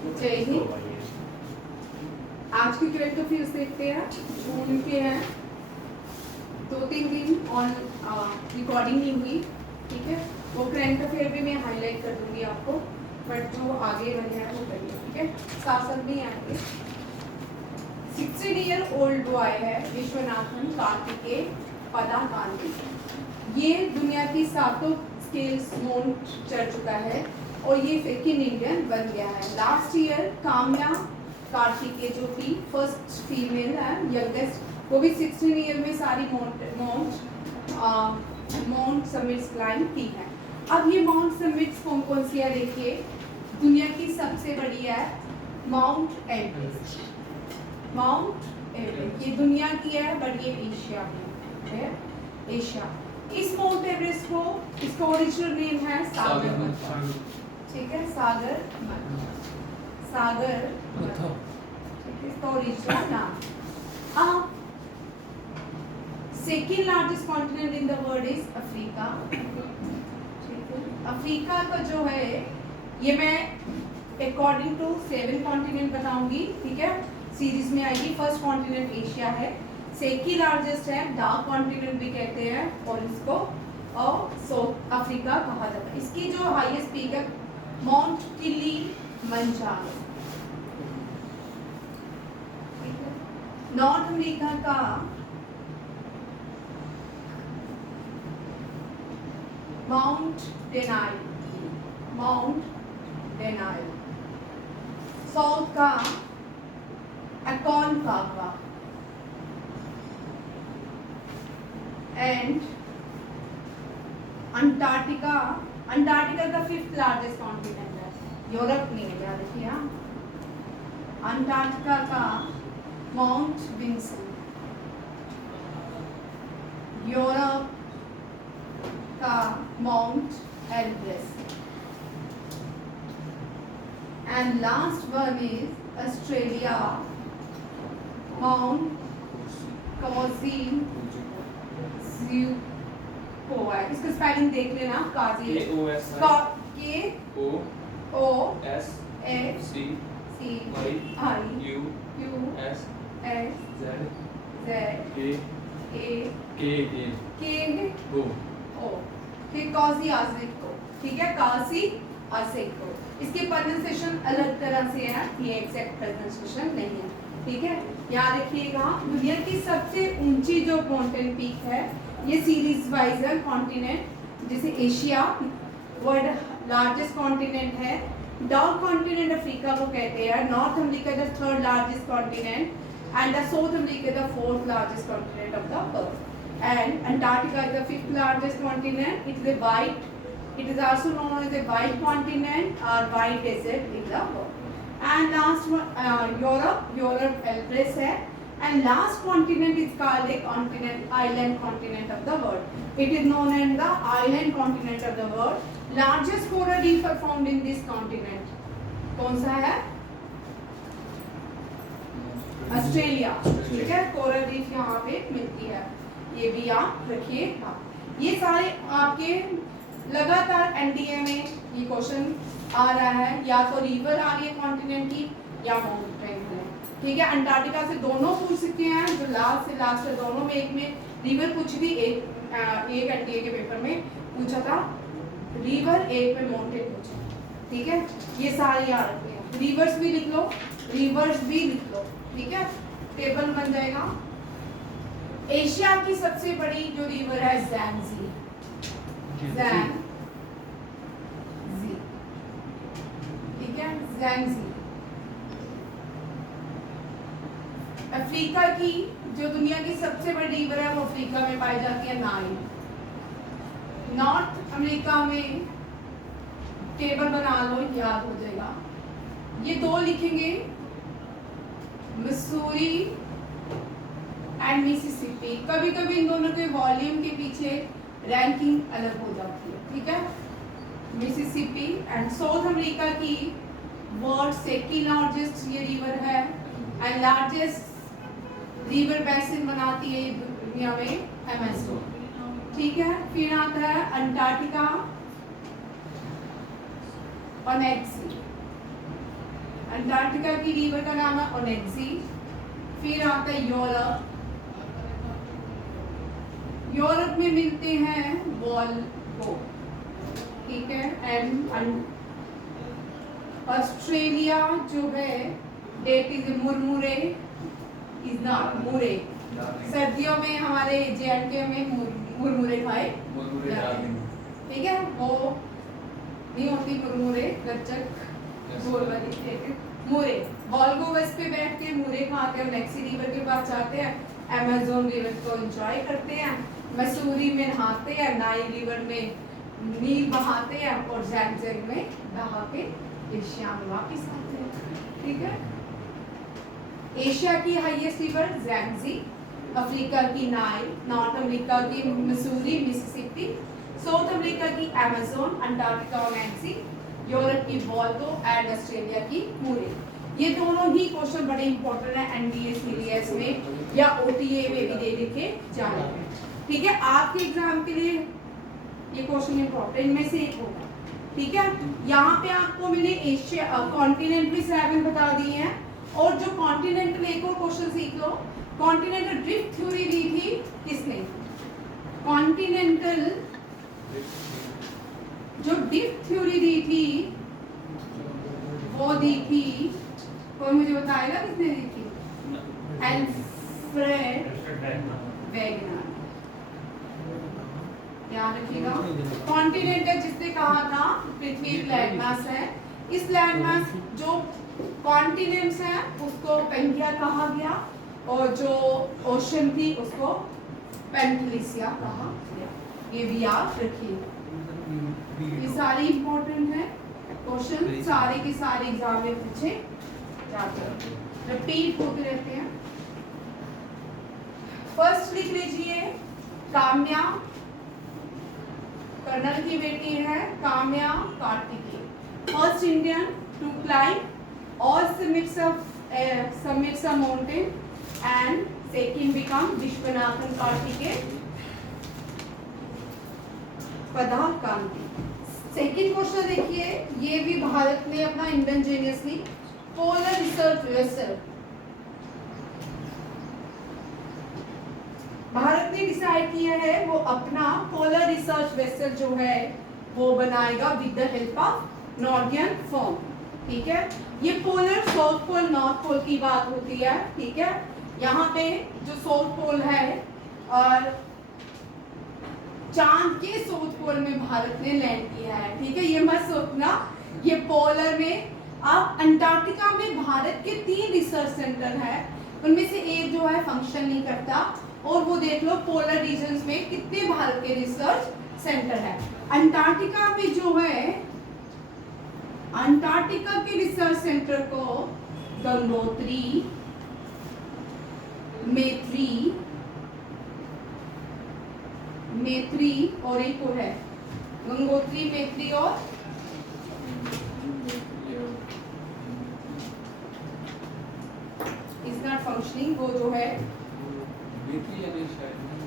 जय हिंद। आज की करंट अफेयर्स देखते हैं। जून के हैं, 2-3 दिन ऑन रिकॉर्डिंग नहीं हुई, ठीक है। वो करंट अफेयर भी मैं हाईलाइट कर दूंगी आपको, बट जो आगे वाले हैं वो करिए, ठीक है। साथ नहीं आएंगे। 16 ईयर ओल्ड बॉय है विश्वनाथन कार्तिकेय पदाकांडी। ये दुनिया की 7 स्केल्स नोन चढ़ चुका है और ये सेकंड इंडियन बन गया है। लास्ट ईयर काम्या कार्तिकेय जो थी फर्स्ट फीमेल है, यंगेस्ट, वो भी 16 ईयर में सारी माउंट समिट्स क्लाइंब की है। अब ये माउंट समिट्स कौन कौन सी है देखिए। दुनिया की सबसे बड़ी है माउंट एवरेस्ट। माउंट एवरेस्ट ये दुनिया की है, बट ये एशिया में है। एशिया। इस माउंट एवरेस्ट को, इसका ओरिजिनल नेम है सागर मथुरा, ठीक है। सागर मथुरा, ठीक है, इसका ओरिजिनल नाम। Second largest continent in the world is Africa, ठीक है। अफ्रीका का जो है ये मैं अकॉर्डिंग टू 7 कॉन्टिनेंट बताऊंगी, ठीक है। सीरीज में आएगी। फर्स्ट कॉन्टिनेंट एशिया है, सेकेंड लार्जेस्ट है, डार्क कॉन्टिनेंट भी कहते हैं, और इसको साउथ अफ्रीका कहा जाता है। इसकी जो हाईएस्ट पीक है माउंट किलिमंजारो, नॉर्थ अमेरिका का माउंट डेनाइल, साउथ का अकोनकाग्वा एंड अंटार्कटिका का 5th लार्जेस्ट कॉन्टिनेंट है। यूरोप नहीं है, याद रखिए। अंटार्कटिका का माउंट विंसन, यूरोप का Mount Elbrus, and last one is Australia Mount Kosciuszko. इसका स्पेलिंग देख लेना। काजी K O S C I U S Z K O, फिर काजी आसिको, ठीक है। काजी आसिको। इसके प्रोनाउंसिएशन अलग तरह से है, ये एग्जैक्ट प्रोनाउंसिएशन नहीं है, ठीक है। याद रखिएगा। दुनिया की सबसे ऊंची जो माउंटेन पीक है, ये सीरीज वाइज है कॉन्टिनेंट। जैसे एशिया वर्ल्ड लार्जेस्ट कॉन्टिनेंट है, डार्क कॉन्टिनेंट अफ्रीका को कहते हैं, north America the 3rd largest continent, and the south America the 4th largest continent of the earth, and Antarctica is the 5th largest continent. It is also known as a white continent or white desert in the world. And last one, Europe Elbrus है, and last continent is called a island continent of the world. It is known as the island continent of the world. Largest coral reef are found in this continent. कौन सा है? Australia, ठीक है। Coral reef यहाँ पे मिलती है, ये भी आप रखिएगा। ये सारे आपके लगातार एनडीए में ये क्वेश्चन आ रहा है, या तो रिवर आ रही है कॉन्टिनेंट की या माउंटेन है, ठीक है। अंटार्कटिका से दोनों पूछ सकते हैं, जो लास्ट से लास्ट है दोनों में, एक में रिवर पूछ दी, एक एनडीए के पेपर में पूछा था रिवर, एक में माउंटेन पूछा, ठीक है। ये सारे याद रखिए। रिवर्स भी लिख लो, ठीक है। टेबल बन जाएगा। एशिया की सबसे बड़ी जो रिवर है ज़ैंजी, ठीक है, ज़ैंजी। अफ्रीका की जो दुनिया की सबसे बड़ी रिवर है वो अफ्रीका में पाई जाती है, नाइल। नॉर्थ अमेरिका में टेबल बना लो, याद हो जाएगा। ये 2 लिखेंगे, मिसूरी एंड मिसिसिपी। कभी कभी इन दोनों के वॉल्यूम के पीछे रैंकिंग अलग हो जाती है, ठीक है। मिसिसिपी एंड साउथ अमेरिका की वर्ल्ड सेकेंड लार्जेस्ट ये रिवर है, एंड लार्जेस्ट रिवर बेसिन बनाती है दुनिया में अमेज़न, ठीक है। फिर आता है अंटार्कटिका और नेक्स्ट अंटार्कटिका की रिवर का नाम है ओनेक्सी। फिर आता है यूरोप, यूरोप में मिलते हैं वोल्गो, ठीक है। एंड ऑस्ट्रेलिया जो है डेट इज मुरमुरे, इज नॉट मुरे। सर्दियों में हमारे जे&के में मुरमुरे खाए जाते हैं, ठीक है। वो नहीं होती मुरमुरे, गच्चक गोल वाली मुरे। वोल्गो वेस्ट पे बैठ के मुरे खाते हैं, नेक्सी रिवर के पास जाते हैं, अमेज़न रिवर को एंजॉय करते हैं, मसूरी में नहाते हैं, नाइल रिवर में नील बहाते हैं और ज़ैगज़ैग में नहा के एशिया में वापस आते हैं, ठीक है। एशिया की हाईएस्ट रिवर ज़ैगज़ी, अफ्रीका की नाइल, नॉर्थ अमेरिका की मसूरी मिसिसिपी, साउथ अमेरिका की अमेज़न, अंटार्कटिका ओनेक्सी, यूरोप की वोल्गो एंड ऑस्ट्रेलिया की मुरे। ये दोनों ही क्वेश्चन बड़े इंपॉर्टेंट है एनडीए सीडीएस में या ओटीए में भी दे लिखे जाने हैं, ठीक है। आपके एग्जाम के लिए ये क्वेश्चन इंपॉर्टेंट इनमें से एक होगा, ठीक है। यहाँ पे आपको मैंने एशिया कॉन्टिनेंट भी 7 बता दिए हैं, और जो कॉन्टिनेंटल एक और क्वेश्चन सीख लो, कॉन्टिनेंटल ड्रिफ्ट थ्योरी दी थी किसने? कॉन्टिनेंटल जो ड्रिफ्ट थ्योरी दी थी वो दी थी, कोई मुझे बताएगा किसने दी थी? अल्फ्रेड वेगनर, याद रखिएगा। कॉन्टिनेंट है जिसने कहा था पृथ्वी लैंडमास है, इस लैंडमास जो कॉन्टिनेंट्स हैं उसको पेंगिया कहा गया, और जो ओशन थी उसको पेंटलिसिया कहा गया। ये भी याद रखिए, ये सारी इंपॉर्टेंट है क्वेश्चन, सारे के सारे एग्जाम में पूछे जाते हैं, रिपीट होते रहते हैं। फर्स्ट लिख लीजिए, काम्या कर्नल की बेटी है, Kamya Karthikeya, first Indian to climb all summits of mountain, and second become Vishwanathan Kartikeya पदाकांति। सेकंड क्वेश्चन देखिए, ये भी भारत ने अपना indigenously polar research vessel, Bharat ने डिसाइड किया है वो अपना पोलर रिसर्च वेसल जो है वो बनाएगा with the help of Norwegian firm, ठीक है। ये polar south pole north pole की बात होती है, ठीक है। यहाँ पे जो साउथ पोल है और चांद के साउथ पोल में भारत ने लैंड किया है, ठीक है। ये मत सोचना ये पोलर में, आप अंटार्कटिका में भारत के 3 रिसर्च सेंटर है, उनमें से एक जो है फंक्शन नहीं करता, और वो देख लो पोलर रीजन्स में कितने भारत के रिसर्च सेंटर है। अंटार्कटिका में जो है, अंटार्कटिका के रिसर्च सेंटर को गंगोत्री, मैत्री और एक और है, गंगोत्री, मैत्री और इज नॉट फंक्शनिंग, वो जो है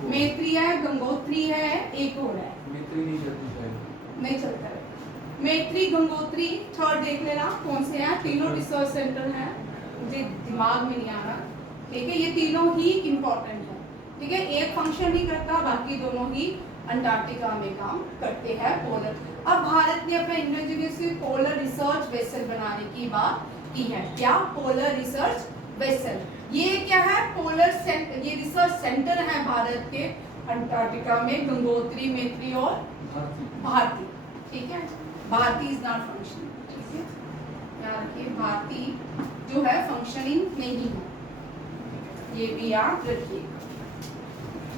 मैत्री है, गंगोत्री है, एक और है, मैत्री नहीं चलता है। मैत्री, गंगोत्री, थर्ड देख लेना कौन से हैं, तीनों रिसर्च सेंटर हैं, मुझे दिमाग में नहीं आ रहा, ठीक है। ये तीनों ही इंपॉर्टेंट है, ठीक है। एक फंक्शन नहीं करता, बाकी दोनों ही अंटार्कटिका में काम करते हैं पोलर। अब भारत ने अपना इंडिजीनियस पोलर रिसर्च वेसल बनाने की बात की है, क्या? Polar research vessel. ये क्या है? पोलर सेंटर, ये रिसर्च सेंटर है भारत के अंटार्कटिका में, गंगोत्री, मैत्री और भारती, ठीक है। भारती इज नॉट फंक्शनिंग, ठीक है, याद रखिए, भारती जो है फंक्शनिंग नहीं है, ये भी याद रखिए।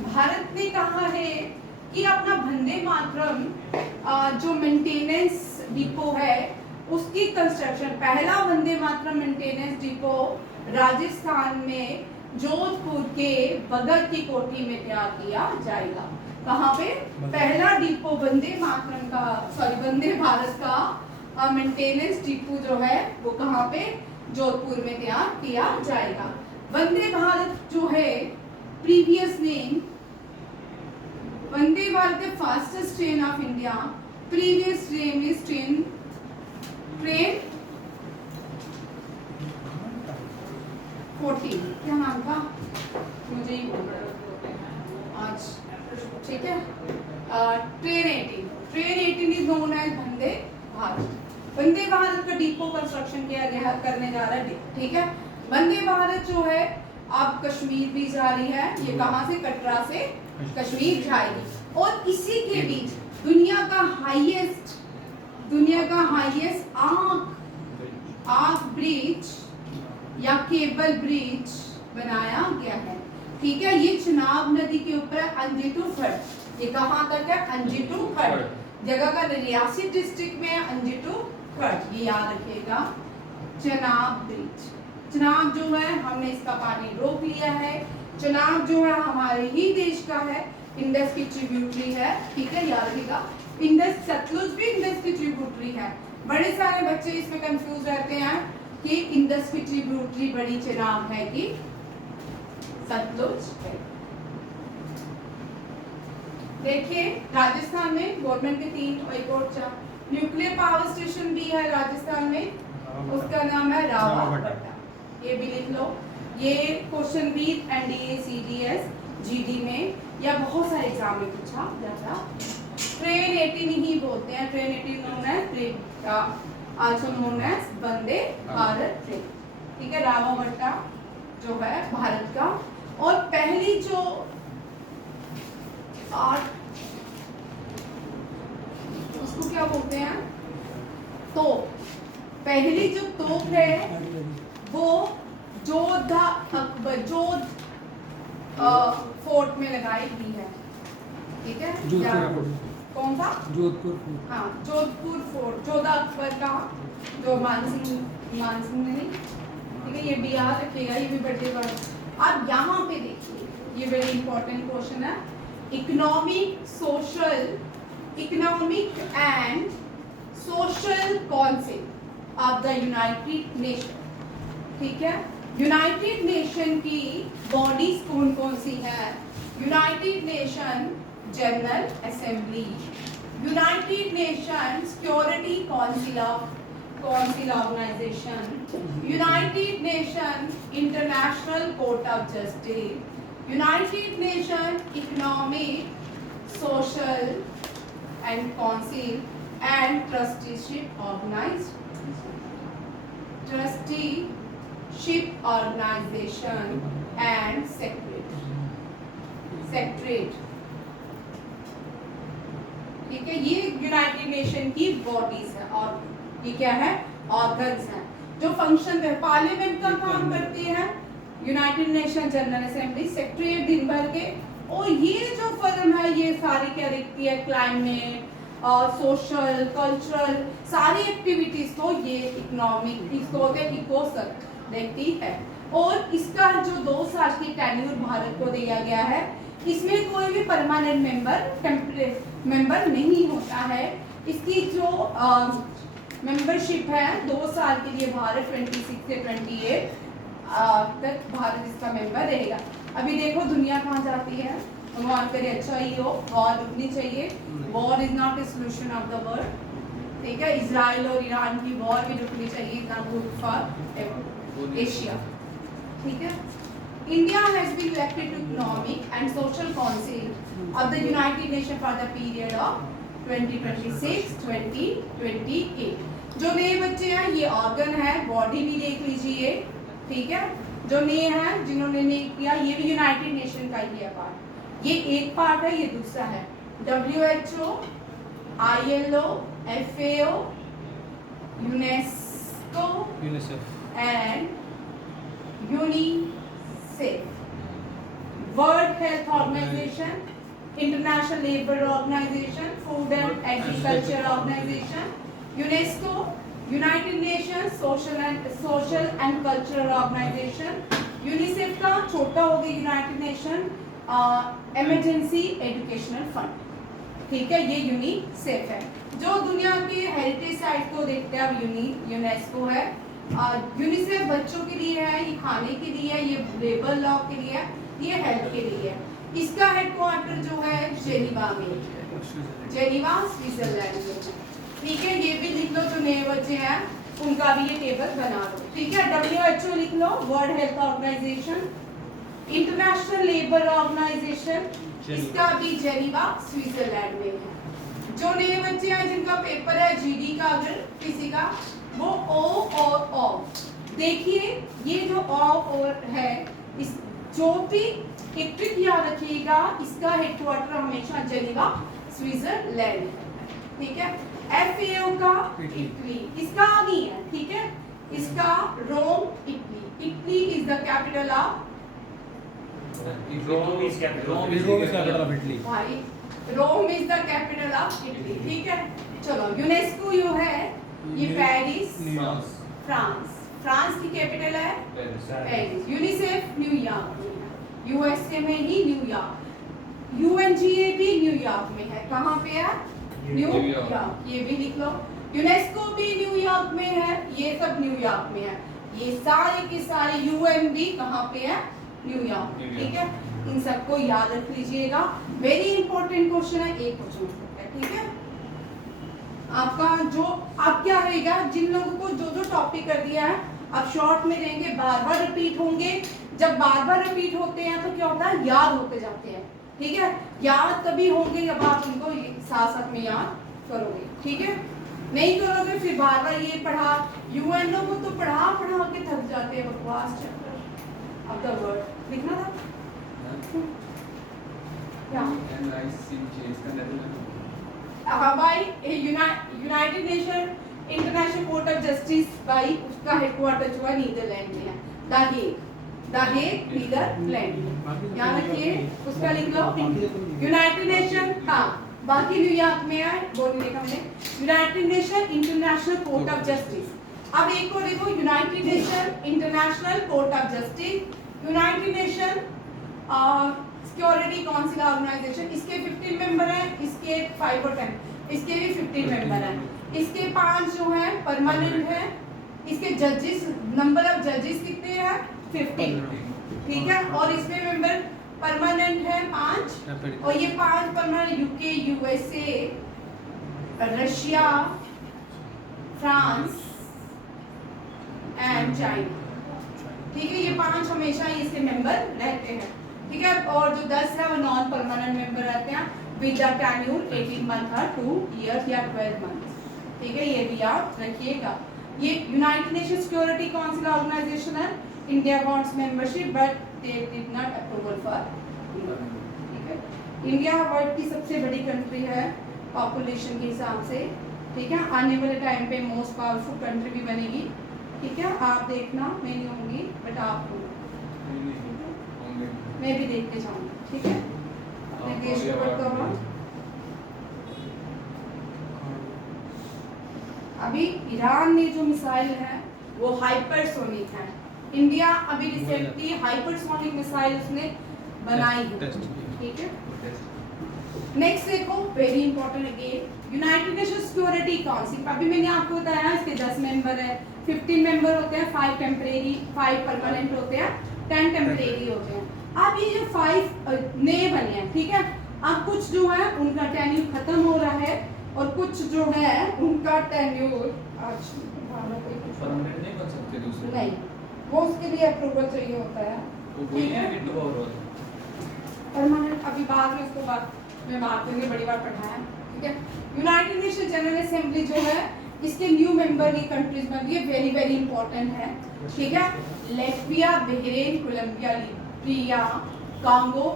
भारत ने कहा है कि अपना वंदे मातरम जो मेंटेनेंस डिपो है उसकी कंस्ट्रक्शन, पहला वंदे मातरम मेंटेनेंस डिपो राजस्थान में जोधपुर के बगल की कोठी में तैयार किया जाएगा। कहाँ पे? पहला डिपो वंदे मातरम का, सॉरी वंदे भारत का मेंटेनेंस डिपो जो है वो कहाँ पे? जोधपुर में तैयार किया जाएगा। वंदे भारत जो है previous name, Vande Bharat the fastest train of India, previous name is train 14 क्या नाम था मुझे ही बोल रहा आज, ठीक है। Train 18 is known as Vande Bharat. Vande Bharat का डिपो कंस्ट्रक्शन किया गया करने जा रहा है, ठीक है। वंदे भारत जो है अब कश्मीर भी जा रही है, ये कहाँ से, कटरा से कश्मीर जाएगी। और इसी के बीच दुनिया का हाईएस्ट आर्क ब्रिज या केबल ब्रिज बनाया गया है, ठीक है। ये चिनाब नदी के ऊपर है, अंजिटू खड़। ये कहाँ तक है, अंजिटू खड़। जगह का रियासी डिस्ट्रिक्ट में है अंजिटू खड़, ये याद रखिएगा। चिनाब ब्रिज, चिनाब जो है हमने इसका पानी रोक लिया है। चिनाब जो है हमारे ही देश का है, इंडस की ट्रिब्यूटरी है, ठीक है, याद रखिएगा। इंडस, सतलुज भी इंडस की ट्रिब्यूटरी है। बड़े सारे बच्चे इसमें कंफ्यूज रहते हैं कि इंडस की ट्रिब्यूटरी बड़ी चिनाब है कि सतलुज है। देखिए राजस्थान में गवर्नमेंट के 3 एक और 4 न्यूक्लियर पावर स्टेशन भी है राजस्थान में, उसका नाम है रावतबट्टा, ये भी लिख लो। ये क्वेश्चन भी एनडीए सीडीएस जीडी में या बहुत सारे एग्जाम में पूछा जाता। ट्रेन 18 ही बोलते हैं, ट्रेन 18 नोन है also known as Vande Bharat train, ठीक है। रावतबट्टा जो है भारत का। और पहली जो उसको क्या बोलते हैं, तोप, पहली जो तोप है वो जोधा अकबर फोर्ट में लगाई गई है, ठीक है। कौन सा, जोधपुर, हाँ जोधपुर फोर्ट, जोधा अकबर का, जो मानसिंह नहीं, ठीक है। ये भी याद रखिएगा, ये भी बड़े बार। अब यहाँ पे देखिए ये वेरी इंपॉर्टेंट क्वेश्चन है, economic and social council of the United nation, ठीक है। यूनाइटेड नेशन की बॉडीज कौन कौन सी हैं, United Nation General Assembly, United Nation Security Council organisation, United Nation International Court of Justice, United Nation Economic Social and Council and Trusteeship organisation and Secretariat, ठीक है। ये यूनाइटेड नेशन की bodies है और ये क्या है, ऑर्गन्स हैं जो फंक्शन है। पार्लियामेंट का काम करती है United Nation General assembly, secretariat दिन भर के। और ये जो फर्म है ये सारी क्या देखती है, क्लाइमेट और सोशल कल्चरल सारी एक्टिविटीज को, ये इकोनॉमिक इसको होते हैं इकोसर देखती है। और इसका जो 2 साल की टेन्यूर भारत को दिया गया है, इसमें कोई भी परमानेंट मेंबर नहीं होता है। इसकी जो मेंबरशिप है 2 साल के लिए भारत 26 से 28 तक भारत इसका मेंबर रहेगा। अभी देखो दुनिया कहाँ जाती है, भगवान करे अच्छा ही हो, वॉर रुकनी चाहिए। War is not a solution of the world, ठीक है। इजराइल और ईरान की वॉर भी रुकनी चाहिए, इतना गुड फॉर एशिया, ठीक है। India has been elected to Economic and Social Council of the United Nations for the period of 2026-2028। जो नए बच्चे हैं ये ऑर्गन है, बॉडी भी देख लीजिए, ठीक है। जो नए हैं जिन्होंने नहीं किया, ये भी यूनाइटेड नेशन का ही है पार्ट, ये एक पार्ट है, ये दूसरा है। WHO, ILO, FAO, UNESCO and UNICEF, World Health Organization, International Labour Organization, Food and Agriculture Organization, UNESCO, United Nations Social and Cultural Organization, UNICEF का छोटा हो गया United nation emergency educational fund, ठीक है। ये यूनिसेफ है जो दुनिया के हेरिटेज साइट को देखते हैं। अब यूनेस्को है, यूनिसेफ बच्चों के लिए है, ये खाने के लिए है, ये लेबर लॉ के लिए है, ये हेल्थ के लिए है। इसका हेडक्वार्टर जो है जेनीवा में, जेनीवा स्विट्जरलैंड में, ठीक है। ये भी लिख लो जो नए बच्चे हैं उनका भी ये टेबल बना लो, ठीक है। WHO लिख लो, World Health Organization. International Labour Organization, इसका भी जेनीवा स्विट्जरलैंड में है। जो नए बच्चे हैं जिनका पेपर है जीडी का, अगर किसी का, वो ओ और ओ देखिए, ये जो ओ और है, इस जो भी एक ट्रिक याद रखिएगा, इसका हेडक्वार्टर हमेशा जेनीवा स्विट्जरलैंड है, ठीक है। FAO का इटली, इसका आगे है, ठीक है। इसका Rome Italy, Italy is the capital of Rome is capital of Italy. भाई रोम is the capital of Italy, ठीक है। चलो यूनेस्को जो है ये पेरिस फ्रांस, फ्रांस की कैपिटल है पेरिस। यूनिसेफ न्यूयॉर्क में है, यूएसए में ही न्यूयॉर्क। UNGA भी न्यूयॉर्क में है, कहाँ पे है? न्यूयॉर्क, ये भी लिख लो। यूनेस्को भी न्यूयॉर्क में है, ये सब न्यूयॉर्क में है। ये सारे के सारे UN भी कहाँ पे है? न्यूयॉर्क, ठीक है। इन सबको याद रख लीजिएगा, वेरी इंपॉर्टेंट क्वेश्चन है, एक क्वेश्चन है, ठीक है। आपका जो अब क्या रहेगा, जिन लोगों को जो जो टॉपिक कर दिया है अब शॉर्ट में रहेंगे, बार बार रिपीट होंगे। जब बार बार रिपीट होते हैं तो क्या होता है, याद होते जाते हैं, ठीक है। याद तभी होंगे जब आप उनको साथ साथ में याद करोगे, ठीक है। नहीं करोगे फिर बार बार ये पढ़ा, यूएनओ को तो पढ़ा पढ़ा के थक जाते हैं, बकवास चैप्टर। अब द वर्ड लिखना था क्या? भाई United Nation International Court of justice, भाई उसका हेडक्वार्टर जो है नीदरलैंड में है, द हेग नीदरलैंड में, याद रखिए। उसका लिख लो यूनाइटेड नेशन, हाँ बाकी न्यूयॉर्क में है, वो नहीं देखा मैंने। United Nation International Court of Justice. अब एक को देखो, United Nation International Court of Justice, United Nation Security Council organisation, इसके 15 मेंबर हैं, इसके 5 और 10, इसके भी 15 मेंबर हैं। इसके 5 जो हैं परमानेंट हैं, इसके जजेस, नंबर ऑफ जजेस कितने हैं? 15, ठीक है। और इसमें मेंबर परमानेंट है 5, और ये 5 permanent UK, USA, Russia, France and China, ठीक है। ये 5 हमेशा इसके मेंबर रहते हैं, ठीक है। और जो 10 है वो नॉन परमानेंट मेंबर रहते हैं विद द टेन्यूर 18 मंथ और 2 इयर्स या 12 मंथ, ठीक है। ये भी याद रखिएगा। ये United Nation Security Council Organization है, India wants membership but they did not approval for, ठीक है। इंडिया वर्ल्ड की सबसे बड़ी कंट्री है पॉपुलेशन के हिसाब से, ठीक है। आने वाले टाइम पे मोस्ट पावरफुल कंट्री भी बनेगी, ठीक है। आप देखना, मैं नहीं होंगी बट आप हो, मैं भी देख के जाऊंगी, ठीक है। अपने देश को बढ़ावा। अभी ईरान ने जो मिसाइल है वो हाइपरसोनिक है, इंडिया अभी रिसेंटली हाइपरसोनिक मिसाइल उसने बनाई है, ठीक है। नेक्स्ट देखो, very important again, United Nation Security council. अभी मैंने आपको बताया इसके 10 मेंबर है, 15 मेंबर होते हैं, 5 टेम्परेरी, 5 परमानेंट होते हैं, 10 टेम्परेरी होते हैं। अब ये जो 5 नए बने हैं, ठीक है। अब कुछ जो है उनका टेन्यूर खत्म हो रहा है, और कुछ जो है उनका टेन्यूर आज परमानेंट नहीं बन सकते दूसरे, नहीं, वो उसके लिए अप्रूवल चाहिए होता है, तो वही है कि दो और परमानेंट। अभी बाद में उसको बात में बात करेंगे, बड़ी बार पढ़ा है, ठीक है। यूनाइटेड नेशन जनरल असेंबली जो है इसके न्यू मेंबर की कंट्रीज बन रही है, वेरी वेरी इंपॉर्टेंट है, ठीक है। Latvia, Bahrain, Colombia, Libya, Congo,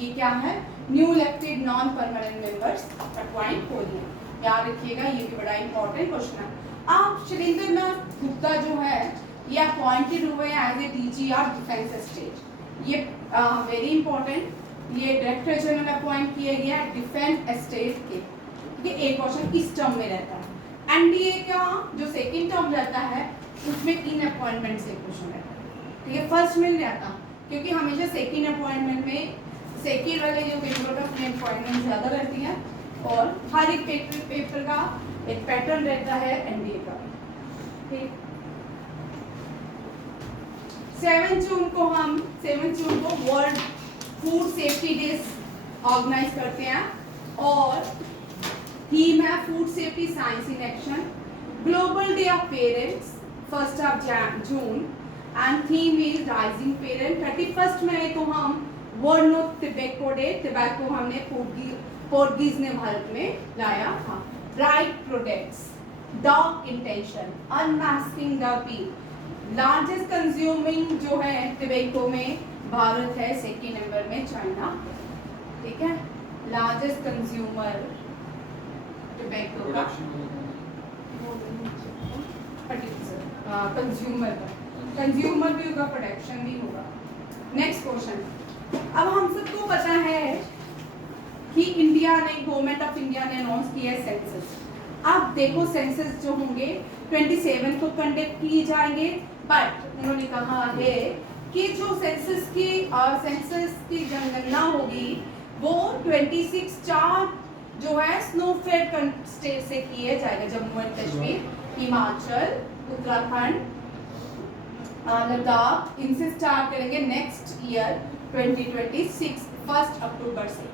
ये क्या है? New elected non permanent members appoint हो रही है, याद रखिएगा, ये भी बड़ा इंपॉर्टेंट क्वेश्चन है। अब शैलेंद्र नाथ गुप्ता जो है ये अपॉइंटेड हुए हैं as a DG of defence state, ये वेरी इंपॉर्टेंट, ये डायरेक्टर जनरल अपॉइंट किए गए हैं डिफेंस स्टेट के, ये एक क्वेश्चन इस टर्म में रहता है। NDA का जो सेकंड टर्म रहता है उसमें इन अपॉइंटमेंट से क्वेश्चन रहता है, ठीक है। फर्स्ट में नहीं रहता, क्योंकि हमेशा सेकंड अपॉइंटमेंट में सेकंड वाले जो पेपर का उसमें अपॉइंटमेंट ज़्यादा रहती है, और हर एक पेपर का एक पैटर्न रहता है NDA का, ठीक। 7 जून को World Food Safety Day organise करते हैं, और थीम है food safety science in action. Global Day of Parents, 1st of June, and theme is Rising Parent. 31st में तो हम World No Tobacco Day, tobacco हमने पोर्टुगीज ने भारत में लाया था. Right products, dark intention, unmasking the बी. लार्जेस्ट कंज्यूमिंग जो है टबैको में भारत है, सेकेंड नंबर में चाइना. ठीक है, लार्जेस्ट कंज्यूमर टबैको का कंज्यूमर भी होगा, प्रोडक्शन भी होगा. Next question. अब हम सबको पता है कि इंडिया ने, गवर्नमेंट ऑफ इंडिया ने अनाउंस किया है सेंसस. अब देखो सेंसस जो होंगे 27 को कंडक्ट किए जाएंगे, बट उन्होंने कहा है कि जो सेंसस की जनगणना होगी वो 26/4 जो है स्नोफेड स्टेट से किया जाएगा. जम्मू एंड कश्मीर, हिमाचल, उत्तराखंड, लद्दाख, इनसे स्टार्ट करेंगे नेक्स्ट ईयर 2026 1 अक्टूबर से.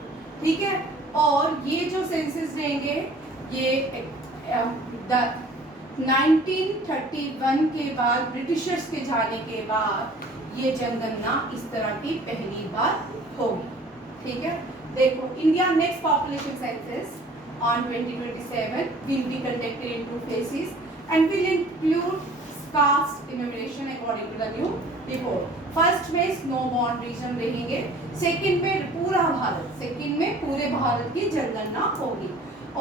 ठीक है, और ये जो सेंसस रहेंगे ये 1931 के बाद, ब्रिटिशर्स के जाने के बाद ये जनगणना इस तरह की पहली बार होगी. ठीक है, देखो India next population census on 2027 will be conducted in 2 phases and will include caste enumeration according to the new report. First में स्नो बॉर्न रीजन रहेंगे, सेकंड में पूरा भारत, सेकंड में पूरे भारत की जनगणना होगी.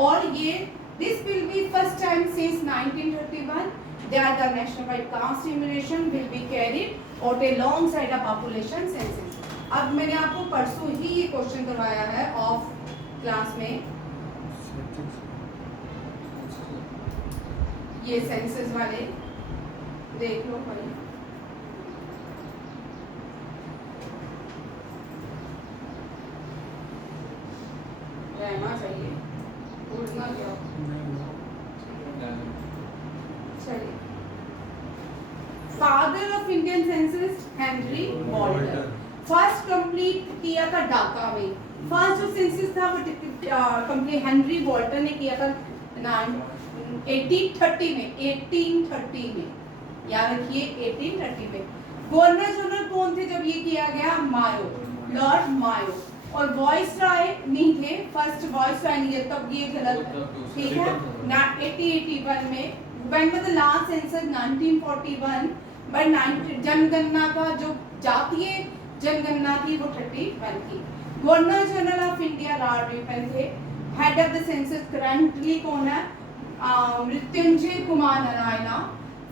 और ये this will be first time since 1931 that the nationwide caste enumeration will be carried out alongside a population census. अब मैंने आपको परसों ही ये क्वेश्चन करवाया है ऑफ क्लास में, ये सेंसस वाले देख लो भाई. रहना चाहिए, उड़ना क्या. चलिए, father of Indian census Henry Walter. First complete किया था ढाका में. फर्स्ट जो सेंसस था वो कंप्लीट हेनरी वॉल्टर ने किया था 1830 में. याद रखिए 1830 में. गवर्नर जनरल कौन थे जब ये किया गया? मायो, लॉर्ड मायो. और वॉइस राय नहीं थे, फर्स्ट वॉइस राय नहीं है, तब ये गलत. ठीक है, 1881 में. When was the last census? 1941. But जनगणना का जो जातीय जनगणना थी वो 31 की. Governor General of India Lord Ripon थे. Head of the census currently कौन है? मृत्युंजय कुमार नारायणा.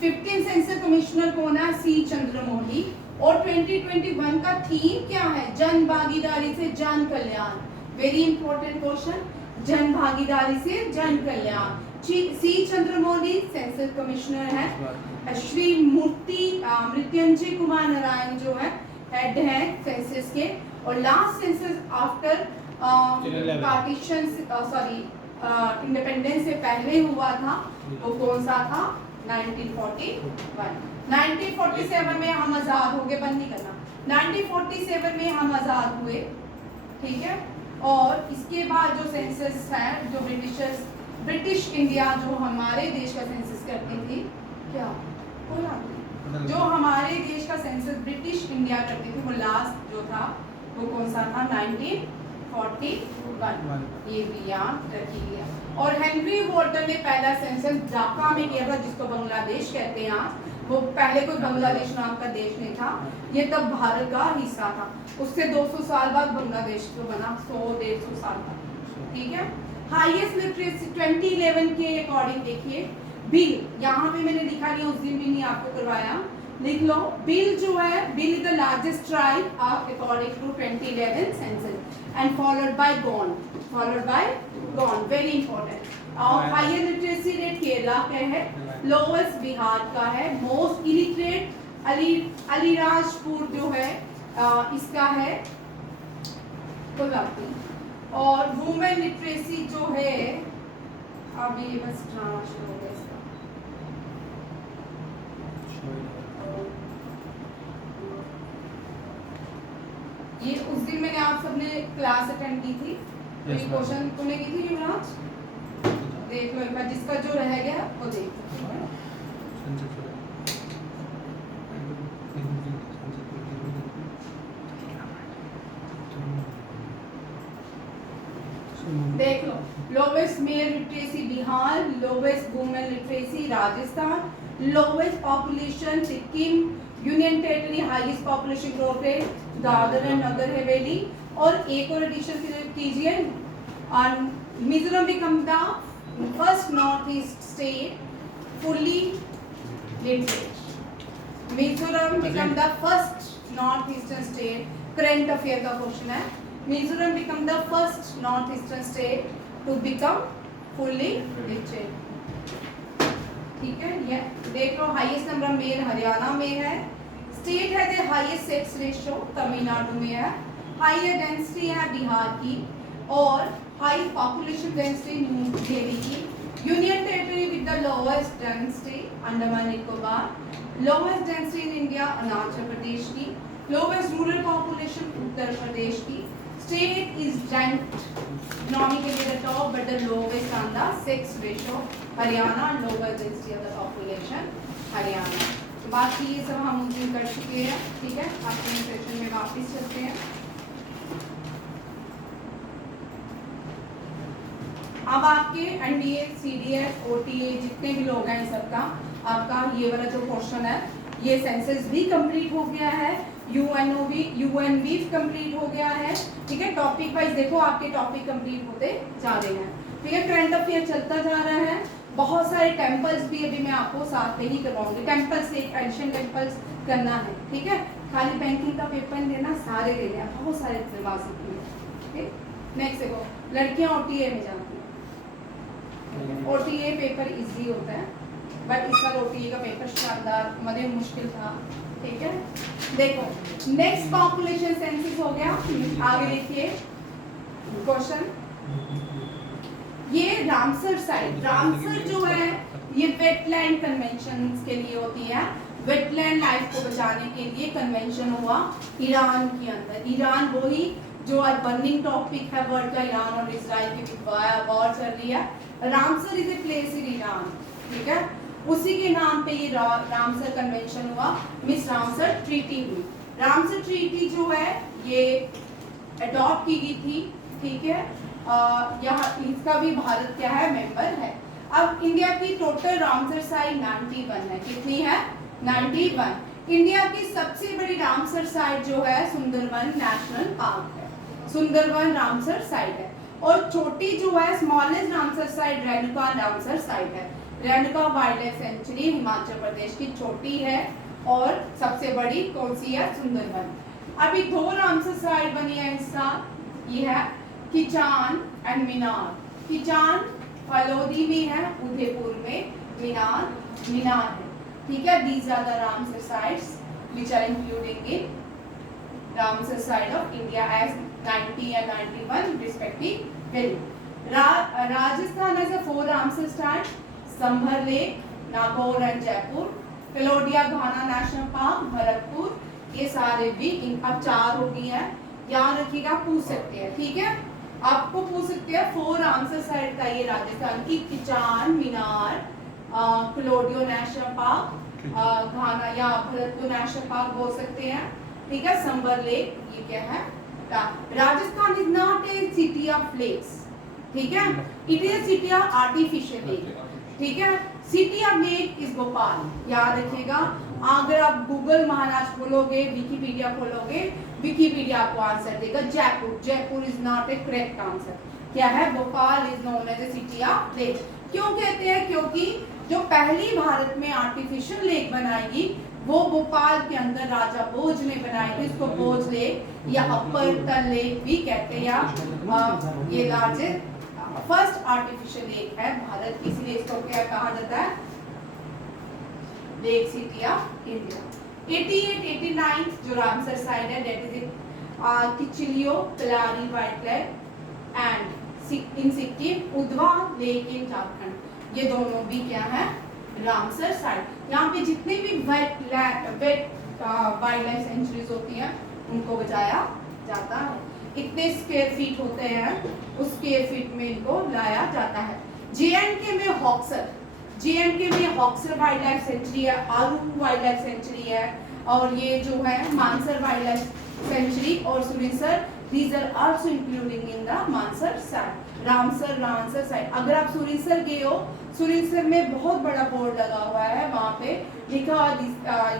15 सेंसस कमिश्नर कौन है? सी चंद्रमौली. और 2021 का थीम क्या है? जन भागीदारी से जन कल्याण. वेरी इंपॉर्टेंट क्वेश्चन, जन भागीदारी से जन कल्याण. सी चंद्रमौली सेंसस कमिश्नर है. श्री मूर्ति मृत्युंजय कुमार नारायण जो है हेड है सेंसस के. और last census after partition, sorry independence से पहले हुआ था, वो कौन सा था? 1941. 1947 में हम आजाद हो गए, बंद नहीं करना. 1947 में हम आजाद हुए. ठीक है, और इसके बाद जो सेंसस है, जो ब्रिटिश इंडिया जो हमारे देश का सेंसस करती थी, क्या बोला जो हमारे देश का सेंसस ब्रिटिश इंडिया करती थी, वो लास्ट जो था वो कौन सा था? 1941. ये भी याद रखिए. और हेनरी वॉल्टर ने पहला सेंसस ढाका में किया था, जिसको बांग्लादेश कहते हैं आज. वो पहले कोई बांग्लादेश नाम का देश नहीं था, ये तब भारत का हिस्सा था. उससे 200 साल बाद बांग्लादेश जो बना, 100-150 साल बाद. ठीक है. हाईएस्ट लिटरेसी 2011 के अकॉर्डिंग देखिए. बिल यहाँ पे मैंने लिखा नहीं, उस दिन भी नहीं आपको करवाया, लिख लो. बिल जो है, bill is the largest tribe according to 2011 census and followed by gone. Very important. और हायर लिटरेसी रेट केरला का है, लोवेस्ट बिहार का है, मोस्ट इलिटरेट अलीराजपुर जो है इसका है कोल्हापुर. और वुमेन लिटरेसी जो है, अभी बस ड्रामा शुरू हो गया इसका. ये उस दिन मैंने आप सबने क्लास अटेंड की थी, ये क्वेश्चन तूने की थी युवराज? देख लो एक बार, जिसका जो रह गया वो देख लो। देख लो, lowest male literacy Bihar, lowest women literacy Rajasthan, lowest population Sikkim, union territory highest population growth rate Dadra and Nagar Haveli. और एक और एडिशन कीजिए, और Mizoram become the first north east state fully literate. Mizoram become the first north eastern state, current affair का question है, Mizoram become the first north eastern state to become fully literate. ठीक है, ये देख लो, हाईएस्ट नंबर मेल हरियाणा में है, स्टेट है the highest sex ratio Tamil Nadu में है, हाईएस्ट डेंसिटी है बिहार की, और high population density New Delhi की, union territory with the lowest density Andaman Nicobar, lowest density in India Arunachal Pradesh की, lowest rural population Uttar Pradesh की, state is ranked economically the top but the lowest on the sex ratio Haryana, lowest density of the population Haryana. तो बाकी ये सब हम उस दिन कर चुके हैं। ठीक है, अपने सेशन में वापस चलते हैं। अब आपके एनडीए, सीडीएस, ओटीए जितने भी लोग हैं सबका आपका ये वाला जो क्वेश्चन है, ये सेंसस भी कंप्लीट हो गया है, यूएनओ भी, यूएन भी कंप्लीट हो गया है। ठीक है, टॉपिक वाइज देखो आपके टॉपिक कंप्लीट होते जा रहे हैं। ठीक है, करंट अफेयर चलता जा रहा है, बहुत सारे टेम्पल्स भी अभी मैं आपको साथ में ही करवाऊंगी, टेम्पल्स एक एडिशन टेम्पल्स करना है। ठीक है, खाली बैंकिंग का पेपर लेना, सारे लेने हैं, बहुत सारे करवा सकते हैं। ठीक, नेक्स्ट देखो, लड़कियां ओटीए में जाती हैं, ओटीए पेपर इजी होता है, बट इस बार ओटीए का पेपर शानदार मतलब मुश्किल था। ठीक है, देखो नेक्स्ट पॉपुलेशन सेंसस हो गया, आगे देखिए क्वेश्चन, ये रामसर साइट, रामसर जो है ये वेटलैंड कन्वेंशन के लिए होती है, वेटलैंड लाइफ को बचाने के लिए कन्वेंशन हुआ ईरान के अंदर। ईरान वही जो आज बर्निंग टॉपिक है वर्ल्ड का, ईरान और इजराइल की वॉर चल रही है। Ramsar is a place in Iran. ठीक है, उसी के नाम पे ये रामसर कन्वेंशन हुआ, मिस रामसर ट्रीटी हुई। रामसर ट्रीटी जो है ये अडॉप्ट की गई थी। ठीक है, यहाँ इसका भी भारत क्या है, मेंबर है। अब इंडिया की टोटल रामसर साइट 91 है, कितनी है, 91। इंडिया की सबसे बड़ी रामसर साइट जो है सुंदरवन नेशनल पार्क है, सुंदरवन रामसर साइट है। और छोटी जो है smallest Ramsar site Renuka Ramsar site है। Renuka wild life sanctuary Himachal Pradesh की छोटी है, और सबसे बड़ी कौन सी है, सुंदरवन। अभी 2 रामसर साइट बनी है इस साल, ये है किचान एंड मीनार। किचान फलोदी में है, उदयपुर में, मीनार है। ठीक है, these are the Ramsar sites which are including in Ramsar site of India as 90 and 91 respectively. Rajasthan has 4 Ramsar sites, Sambhar lake, Nagaur and Jaipur, Keoladeo Ghana national park, Bharatpur, ये सारे भी अब 4 हो गई है। याद रखिएगा, पूछ सकते हैं। ठीक है, आपको पूछ सकते हैं 4 रामसर साइट का, ये राजस्थान की किचान, मीनार, कलोडियो नेशनल पार्क, घाना या भरतपुर नेशनल पार्क बोल सकते हैं। ठीक है, संभर लेक, ये क्या है, Rajasthan is not a city of lakes. ठीक है, it is a city of artificial lake. ठीक है, city of lake is Bhopal, याद रखिएगा। अगर आप गूगल महाराष्ट्र खोलोगे, विकिपीडिया खोलोगे, विकिपीडिया आपको आंसर देगा Jaipur. Jaipur is not a correct answer, क्या है, Bhopal is known as a city of lake. क्यों कहते हैं, क्योंकि जो पहली भारत में आर्टिफिशियल लेक बनाई वो भोपाल के अंदर राजा भोज ने बनाई थी। इसको भोज लेक या अपर तल लेक भी कहते हैं, या ये लार्जेस्ट फर्स्ट आर्टिफिशियल लेक है भारत की, इसलिए इसको क्या कहा जाता है, लेक सिटी ऑफ इंडिया। 88-89 जो रामसर साइट है, that is Khecheopalri wildlife and in Sikkim, Udhwa lake in Jharkhand, ये दोनों भी क्या है, रामसर साइट। यहाँ पे जितने भी वेट वाइल्ड लाइफ सेंचुरीज होती हैं उनको बचाया जाता है। इतने स्क्वायर फीट होते हैं, उस स्क्वायर फीट में इनको लाया जाता है। JNK में हॉक्सर, JNK में हॉक्सर वाइल्ड लाइफ सेंचुरी है, आरू वाइल्ड लाइफ सेंचुरी है, और ये जो है मानसर वाइल्ड लाइफ सेंचुरी और Surinsar, these are also including in the Mansar site, Ramsar site. अगर आप सुरिनसर गए हो, सुरिनसर में बहुत बड़ा बोर्ड लगा हुआ है, वहाँ पे लिखा हुआ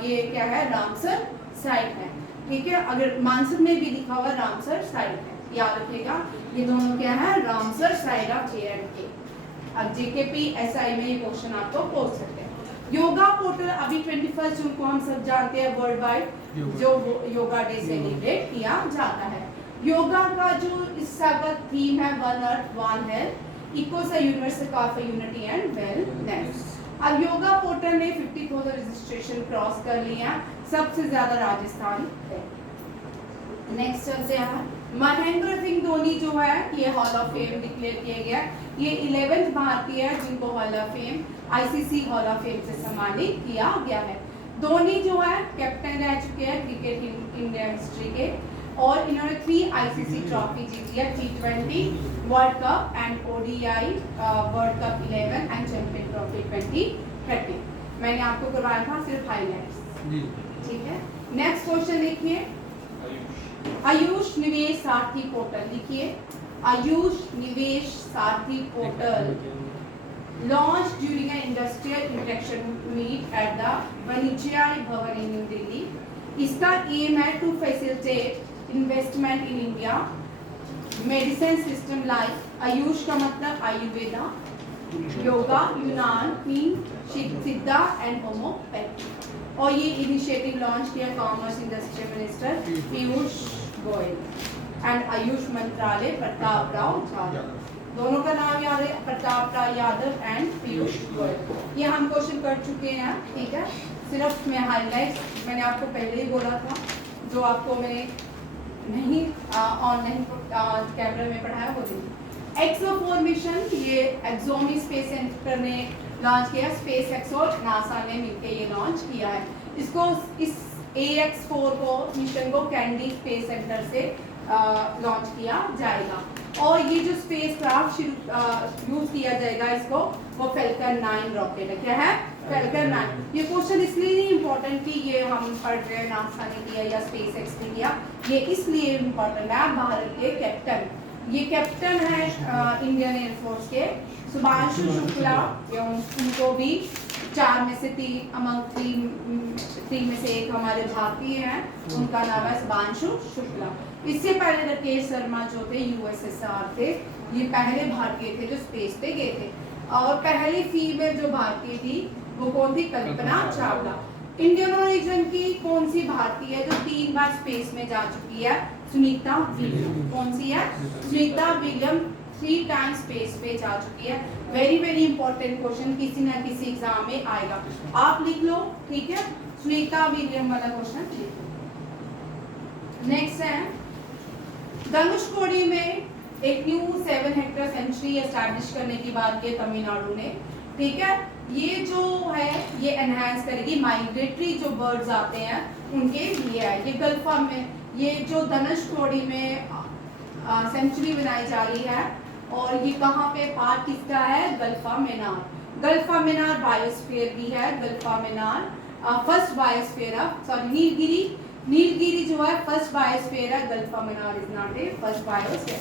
ये क्या है, रामसर साइट है, ठीक है। अगर मानसर में भी लिखा हुआ रामसर साइट है, याद रखिएगा ये दोनों क्या है, रामसर साइट ऑफ JNK। अब JKP SI में ये क्वेश्चन आपको पूछ सकते हैं। योगा पोर्टल अभी 21 जून को हम सब जानते हैं वर्ल्ड वाइड जो योगा डे सेलिब्रेट किया जाता है। योगा का जो इस साल का थीम है one earth one health equals a universal call for unity and wellness. अब योगा पोर्टल ने 50,000 रजिस्ट्रेशन क्रॉस कर लिया, सबसे ज्यादा राजस्थान है। नेक्स्ट चलते हैं, महेंद्र सिंह धोनी जो है ये हॉल ऑफ फेम डिक्लेयर किया गया, ये 11th भारतीय है जिनको hall of fame ICC hall of fame से सम्मानित किया गया है। धोनी जो है कैप्टन रह चुके हैं क्रिकेट इंडिया हिस्ट्री के, और इन्होंने 3 ICC ट्रॉफी जीती है, T20 world cup and ODI world cup 11 and champion trophy 2030। मैंने आपको करवाया था सिर्फ हाईलाइट्स, ठीक है। नेक्स्ट क्वेश्चन देखिए, आयुष निवेश सारथी पोर्टल लिखिए, आयुष निवेश सारथी portal launched during an industrial interaction meet at the Vanichai Bhavan in New Delhi। इसका एम है to facilitate investment in India medicine system like AYUSH का मतलब आयुर्वेदा, योगा, यूनानी, सिद्धा एंड होम्योपैथी। और ये इनिशिएटिव लॉन्च किया commerce industry minister Piyush Goyal and Ayush मंत्रालय प्रताप राव यादव, दोनों का नाम याद है, प्रताप राव यादव एंड पीयूष गोयल। ये हम क्वेश्चन कर चुके हैं, ठीक है। सिर्फ मैं हाईलाइट्स मैंने आपको पहले ही बोला था, जो आपको मैंने नहीं ऑनलाइन कैमरा में पढ़ाया वो देखिए। एक्सो4 मिशन, ये एक्सोमी स्पेस सेंटर ने लॉन्च किया, स्पेस एक्स और नासा ने मिलकर ये लॉन्च किया है। इसको इस AX4 को मिशन को कैंडी स्पेस सेंटर से लॉन्च किया जाएगा, और ये जो स्पेस क्राफ्ट यूज किया जाएगा इसको, वो फैल्कन 9 रॉकेट है। क्या है? फैल्कन 9। ये क्वेश्चन इसलिए नहीं इम्पोर्टेंट कि ये हम पढ़ रहे हैं नासा ने किया या स्पेस एक्स ने किया, ये इसलिए इम्पोर्टेंट है भारत के कैप्टन, ये कैप्टन है इंडियन एयरफोर्स के सुभांशु शुक्ला, उनको भी 4 में से 3 में से एक हमारे भारतीय हैं, उनका नाम है सुभांशु शुक्ला। इससे पहले राकेश शर्मा जो थे USSR थे, ये पहले भारतीय थे जो स्पेस पे गए थे, और पहली फीमेल जो भारतीय थी वो कौन थी? कल्पना चावला। इंडियन ओरिजिन की कौन सी भारतीय है जो 3 बार स्पेस में जा चुकी है? सुनीता विलियम। कौन सी है? सुनीता विलियम 3 टाइम्स स्पेस पे जा चुकी है। वेरी इंपॉर्टेंट क्वेश्चन, किसी ना किसी एग्जाम में आएगा, आप लिख लो, ठीक है। सुनीता विलियम वाला क्वेश्चन लिख लो। नेक्स्ट है, धनुषकोडी में एक न्यू 7 हेक्टेयर सेंचुरी एस्टैब्लिश करने की बात की तमिलनाडु ने, ठीक है। ये जो है ये एनहांस करेगी, माइग्रेटरी जो बर्ड्स आते हैं उनके लिए है। ये गल्फा में, ये जो धनुषकोडी में सेंचुरी बनाई जा रही है, और ये कहाँ पे पार्ट किसका है? Galpha Maynard. Galpha Maynard biosphere भी है, Galpha Maynard first biosphere of Nilgiri जो है फर्स्ट बायोस्फीयर है, Galpha Maynard is not A first biosphere.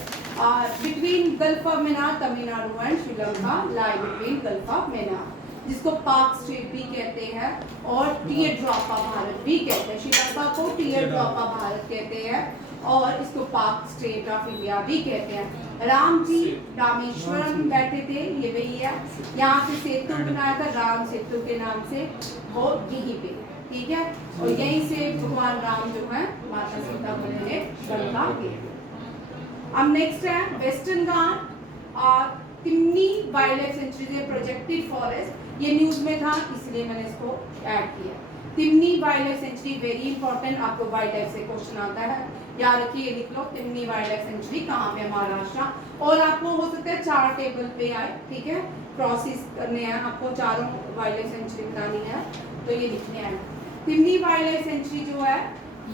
Between Galpha Maynard Tamil Nadu and Sri Lanka lie between Galpha Maynard, जिसको पार्क स्ट्रेट भी कहते हैं और टीयर ड्रॉप ऑफ भारत भी कहते हैं। श्रीलंका को टीयर ड्रॉप ऑफ भारत कहते हैं और इसको पार्क स्ट्रेट ऑफ इंडिया भी कहते हैं। राम जी रामेश्वरम बैठे थे, ये वही है, यहाँ से सेतु बनाया था राम सेतु के नाम से, वो यहीं पे, ठीक है। और यहीं से भगवान राम जो है माता सीता बने लंका के। अब नेक्स्ट है western Ghat Tamhini wild life sanctuary protected forest, ये न्यूज में था इसलिए मैंने इसको ऐड किया। Tamhini wild life sanctuary very important, आपको वाइल्ड लाइफ से क्वेश्चन आता है, याद रखिए, लिख लो तिमनी वाइल्ड लाइफ सेंचुरी कहाँ पे? महाराष्ट्र। और आपको हो सकता है 4 टेबल पे आए, ठीक है, क्रॉसेस करने हैं आपको, चारों वाइल्ड लाइफ सेंचुरी बनानी है तो ये लिखने हैं। तिमनी वाइल्ड लाइफ सेंचुरी जो है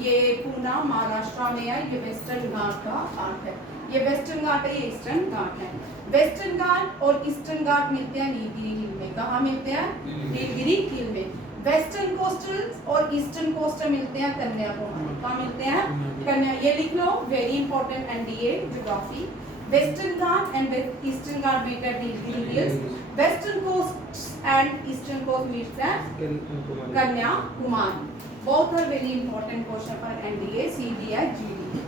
ये पूना महाराष्ट्र में है, ये वेस्टर्न घाट का पार्ट है। ये वेस्टर्न घाट है, ये ईस्टर्न घाट है। वेस्टर्न घाट और ईस्टर्न घाट मिलते हैं नीलगिरी हिल में। कहाँ मिलते हैं? नीलगिरी हिल में। वेस्टर्न कोस्टल और ईस्टर्न कोस्टल मिलते हैं कन्याकुमारी। कहाँ मिलते हैं? कन्या, ये लिख लो, very important NDA geography. Western Ghat and eastern Ghat meet at Nilgiri hills. Western coast and eastern coast meets at Kanyakumari. Both are very important question for NDA, CDA, GD.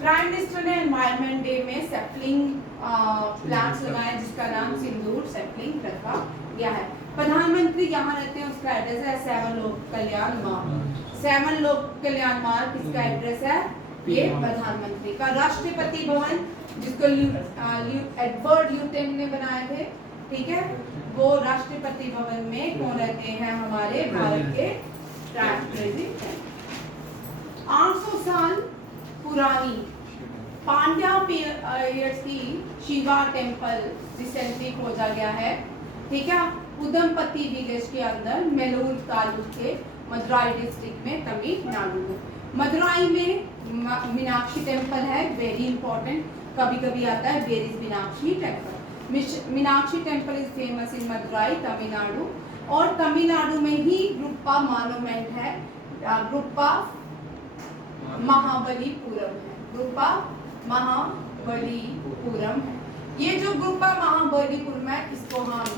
Prime minister ने एनवायरमेंट डे में सैपलिंग प्लांट्स लगाए जिसका नाम सिंदूर sapling रखा गया है। प्रधानमंत्री यहाँ रहते हैं, उसका एड्रेस है 7 लोक कल्याण मार्ग। 7 लोक कल्याण मार्ग किसका एड्रेस है? ये प्रधानमंत्री का। राष्ट्रपति भवन जिसको एडवर्ड ल्यूटेन ने बनाए थे, ठीक है, वो राष्ट्रपति भवन में कौन रहते हैं? हमारे भारत के प्रेसिडेंट। 800 साल पुरानी पांड्या पीरियड की शिवा टेम्पल रिसेंटली खोजा गया है, ठीक है, उदमपति विलेज के अंदर मेलूर तालुक के मदुराई डिस्ट्रिक्ट में, तमिलनाडु में। मदुराई में मीनाक्षी टेम्पल है, वेरी इंपॉर्टेंट, कभी कभी आता है where is Meenakshi temple. Meenakshi temple is famous in Madurai, Tamil Nadu. और तमिलनाडु में ही ग्रुप्पा मॉन्यूमेंट है, ग्रुप्पा महाबलीपुरम है, ग्रुप्पा महाबलीपुरम है। ये जो ग्रुप्पा महाबलीपुरम है, इसको हम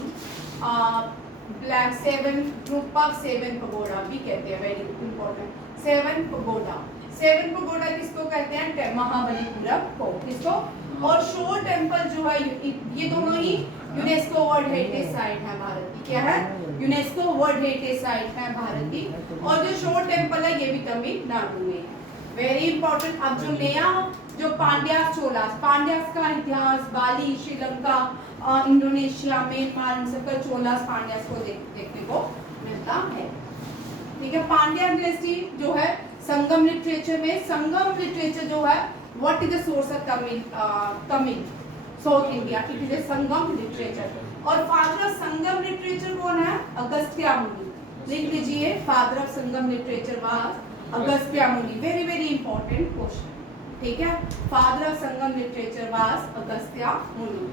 ब्लैक 7 ग्रुप्पा 7 पगोड़ा भी कहते हैं, वेरी इंपॉर्टेंट। 7 पगोड़ा, 7 पगोड़ा किसको कहते हैं? महाबलीपुरम को। किसको? और शोर टेम्पल जो है, ये दोनों ही यूनेस्को वर्ल्ड हेरिटेज साइट है भारत की। क्या है? यूनेस्को वर्ल्ड हेरिटेज साइट है भारत की। और जो शोर टेम्पल है, ये भी तमिलनाडु में है, वेरी इंपॉर्टेंट। अब जो नया जो पांड्यास चोलास, पांड्यास का इतिहास बाली, श्रीलंका, इंडोनेशिया, म्यांमार, इन सब का चोलास पांड्यास को देखने को मिलता है, ठीक है। पांड्या डायनेस्टी जो है संगम लिटरेचर में, संगम लिटरेचर जो है what is the source of Tamil South India, it is a Sangam literature. और फादर ऑफ संगम लिटरेचर कौन है? अगस्त्य मुनि। लिख लीजिए, father of Sangam literature was Agastya Muni, very very important question, ठीक है। Father of Sangam literature was Agastya Muni.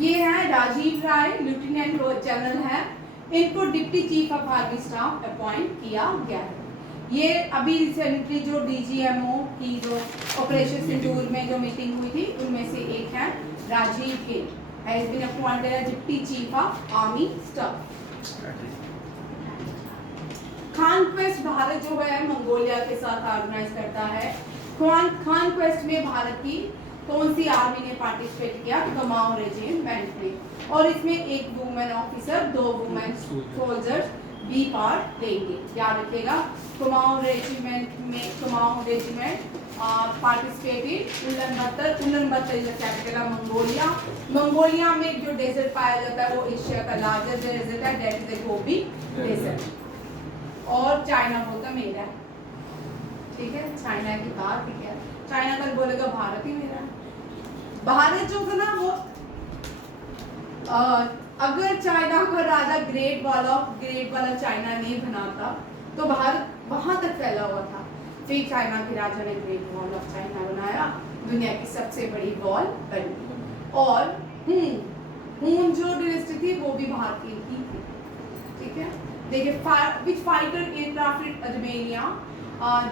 ये है राजीव राय, लेफ्टिनेंट जनरल है, इनको deputy chief of army staff appoint किया गया है। ये अभी रिसेंटली जो डीजीएमओ की जो ऑपरेशन सिंदूर में जो मीटिंग हुई थी, उनमें से एक है Rajeev K, has been appointed as deputy chief of army staff. Khaan Quest Bharat जो है मंगोलिया के साथ ऑर्गेनाइज करता है। खान क्वेस्ट में भारत की कौन सी आर्मी ने पार्टिसिपेट किया? कुमाऊं रेजिमेंट ने। और इसमें एक वुमेन ऑफिसर, 2 वुमेन सोल्जर्स भी पार्ट लेंगे, याद रखिएगा। कुमाऊं रेजिमेंट में, Kumaon regiment participated. Ulaanbaatar is the capital of Mongolia. Mongolia में जो डेजर्ट पाया जाता है वो एशिया का लार्जेस्ट डेजर्ट है, that is the Gobi desert. और चाइना बोलता मेरा है, ठीक है, चाइना की बात, ठीक है। चाइना कल बोलेगा भारत ही मेरा है। भारत जो था ना वो अगर चाइना का राजा ग्रेट वाला चाइना नहीं बनाता तो भारत वहां तक फैला हुआ था। फिर चाइना के राजा ने ग्रेट वॉल ऑफ चाइना बनाया, दुनिया की सबसे बड़ी वॉल बनी। और हून जो डायनेस्टी थी वो भी भारतीय ही थी, ठीक है। देखिए, विच फाइटर एयरक्राफ्ट अर्मेनिया,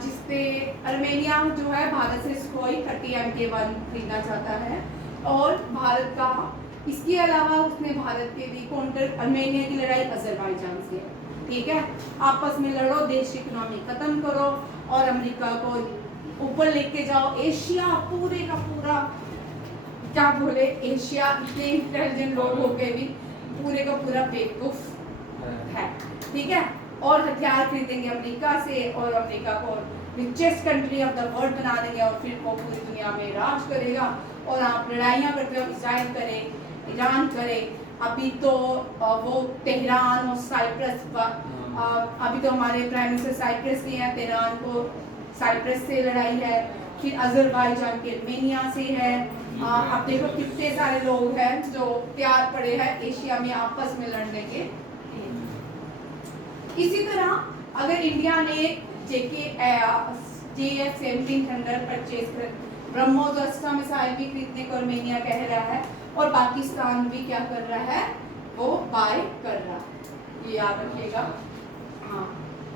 जिसपे अर्मेनिया जो है भारत से सुखोई 30 MK1 खरीदना चाहता है। और भारत का, इसके अलावा उसने भारत के लिए काउंटर अर्मेनिया की लड़ाई अजरबैजान से, ठीक है। आपस में लड़ो, देश की इकोनॉमी खत्म करो और अमेरिका को ऊपर लेके जाओ। एशिया पूरे का पूरा, क्या बोले, एशिया इतने इंटेलिजेंट लोग होके भी पूरे का पूरा बेवकूफ है, ठीक है। और हथियार खरीदेंगे अमेरिका से और अमेरिका को richest country of the world बना देंगे और फिर वो पूरी दुनिया में राज करेगा। और आप लड़ाइयाँ करते हो, इजराइल करे, ईरान करे, अभी तो वो तेहरान और साइप्रस, अभी तो हमारे प्राइम मिनिस्टर साइप्रस के हैं, तेहरान को साइप्रस से लड़ाई है, फिर अजरबैजान के अर्मेनिया से है। अब देखो कितने सारे लोग हैं जो तैयार पड़े हैं एशिया में आपस में लड़ने के। इसी तरह अगर इंडिया ने जेके JF 1700 परचेज कर, ब्रह्मोस अस्त्रा मिसाइल भी खरीदने को आर्मेनिया कह रहा है और पाकिस्तान भी क्या कर रहा है, वो बाय कर रहा है, ये याद रखिएगा। हाँ,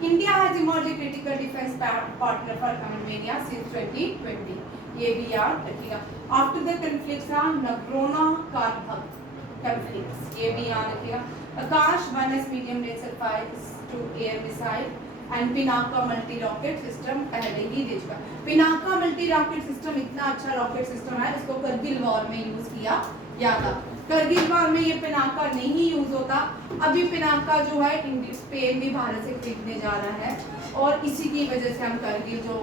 India has emerge a critical defence partner for Armenia since 2020, ये भी याद रखिएगा। After the conflicts Nagorno Karabakh conflicts, ये भी याद रखिएगा। Akash 1S medium range surface to air missile and Pinaka multi rocket system पहले ही दे चुका। पिनाका मल्टी रॉकेट सिस्टम इतना अच्छा रॉकेट सिस्टम है, इसको करगिल वॉर में यूज किया गया था। करगिल वॉर में ये पिनाका नहीं यूज होता, अभी पिनाका जो है स्पेन भी भारत से खरीदने जा रहा है और इसी की वजह से हम करगिल जो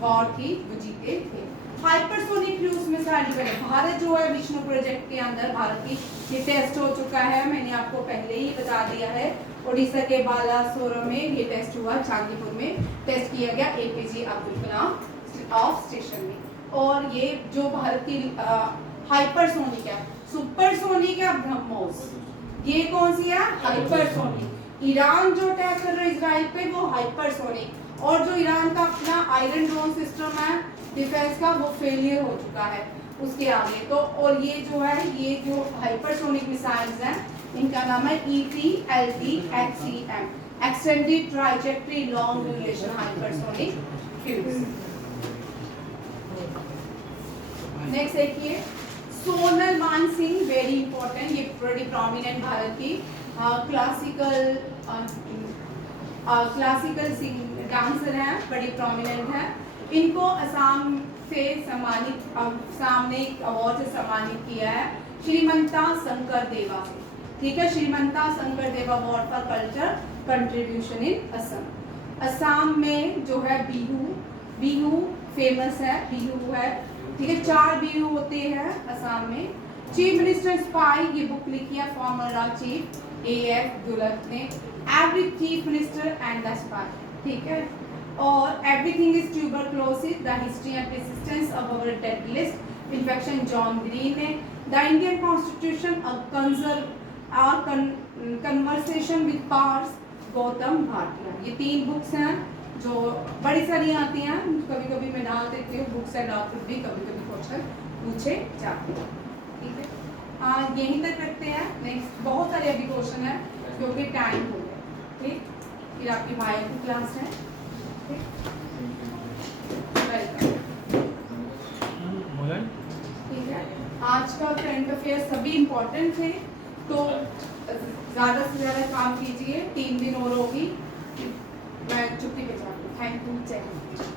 वॉर थी वो जीते थे। हाइपरसोनिक क्रूज मिसाइल भारत जो है विष्णु प्रोजेक्ट के अंदर भारत की ये टेस्ट हो चुका है, मैंने आपको पहले ही बता दिया है। उड़ीसा के बालासोर में ये टेस्ट हुआ, चांदीपुर में टेस्ट किया गया APJ Abdul Kalam of station में। और ये जो भारत की हाइपरसोनिक है, सुपरसोनिक है ब्रह्मोस, ये कौन सी है, हाइपरसोनिक। ईरान जो अटैक कर रहा है इजराइल पे वो हाइपरसोनिक, और जो ईरान का अपना आयरन ड्रोन सिस्टम है डिफेंस का वो फेलियर हो चुका है उसके आगे। तो और ये जो है, ये जो हाइपरसोनिक मिसाइल्स हैं इनका नाम है ETLD-HCM, extended trajectory long duration hypersonic cruise. Next देखिए सोनल मानसिंह, वेरी इंपॉर्टेंट, ये बड़ी प्रोमिनेंट भारत की क्लासिकल डांसर हैं, बड़ी प्रोमिनेंट हैं। इनको असम से सम्मानित, सामने अवार्ड से सम्मानित किया है श्रीमंता शंकर देवा से, ठीक है, श्रीमंता शंकर देवा award for culture contribution in Assam. Assam में जो है बिहू फेमस है, बिहू है, ठीक है, 4 बिहू होते हैं असम में। चीफ मिनिस्टर स्पाई, ये बुक लिखी है फॉर्मर चीफ AF दुलत ने, every chief minister and the spy, ठीक है। और everything is tuberculosis, the history and persistence of our deadliest infection, John Green ने। The Indian constitution conversation with powers, Gautam Bhatia. ये 3 books हैं जो बड़ी सारी आती हैं, कभी कभी मैं डाल देती हूँ बुक्स एंड आउटपुट भी, कभी कभी क्वेश्चन पूछे जाते हैं, ठीक है। यहीं तक रखते हैं, नेक्स्ट बहुत सारे अभी क्वेश्चन है क्योंकि टाइम हो गया, ठीक। फिर आपकी माया की क्लास है, ठीक है। आज का करंट अफेयर सभी इम्पोर्टेंट थे, तो ज़्यादा से ज़्यादा काम कीजिए, 3 दिन और होगी, मैं छुट्टी पे जाऊँगी। थैंक यू, जय हिंद।